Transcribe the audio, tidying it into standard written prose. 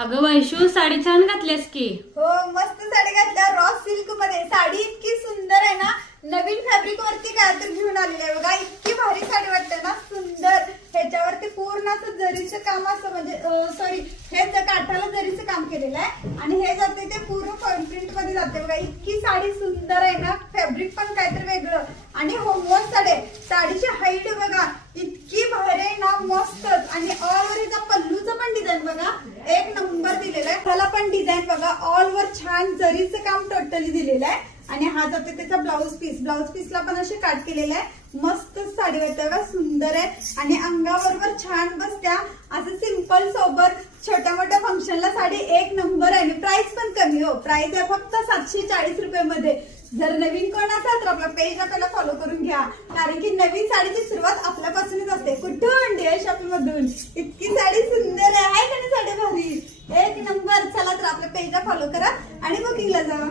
अगं वैशू साडी छान घातलीस की. हो मस्त साडी घातल्या रॉ सिल्क मध्ये. साडी इतकी सुंदर आहे ना, नवीन फॅब्रिक वरती काय तर घेऊन आलेली आहे बघा. इतकी भारी साडी वाटते ना, सुंदर. ह्याच्यावरती पूर्ण असं जरीचं काम असं म्हणजे सॉरी हे काठाला जरीचं काम केलेलं आहे आणि हे जाते ते पूर्ण प्रिंट मध्ये जाते बघा. इतकी साडी सुंदर आहे ना, फॅब्रिक पण काहीतरी वेगळं आणि होमवर्क साडी. साडीची हाईट बघा इतकी भारी आहे ना, मस्तच. आणि ऑल ओव्हर हिचा पल्लूचं पण डिझाईन बघा एक नंबर दिलेला आहे. त्याला पण डिझाईन बघा ऑल ओव्हर छान जरीचं काम टोटली दिलेलं आहे. आणि हा जाते त्याचा ब्लाऊज पीसला पण असे काट केलेला आहे. मस्त साडी वाटते बघा, सुंदर आहे आणि अंगाबरोबर छान बसत्या. असं सिंपल सोबर छोट्या मोठ्या फंक्शनला साडी एक नंबर आहे. प्राइस पण कमी हो, प्राइस आहे फक्त 740 रुपये. जर नवीन कोण असाल तर आपल्या पेजला पहिला फॉलो करून घ्या, कारण की नवीन साडीची सुरुवात आपल्यापासूनच असते. कुठून डीआय शॉपिंग मधून. इतकी साडी सुंदर आहे का नाही, साडी भारी एक नंबर. चला तर आपल्या पेजला फॉलो करा आणि बुकिंगला जा.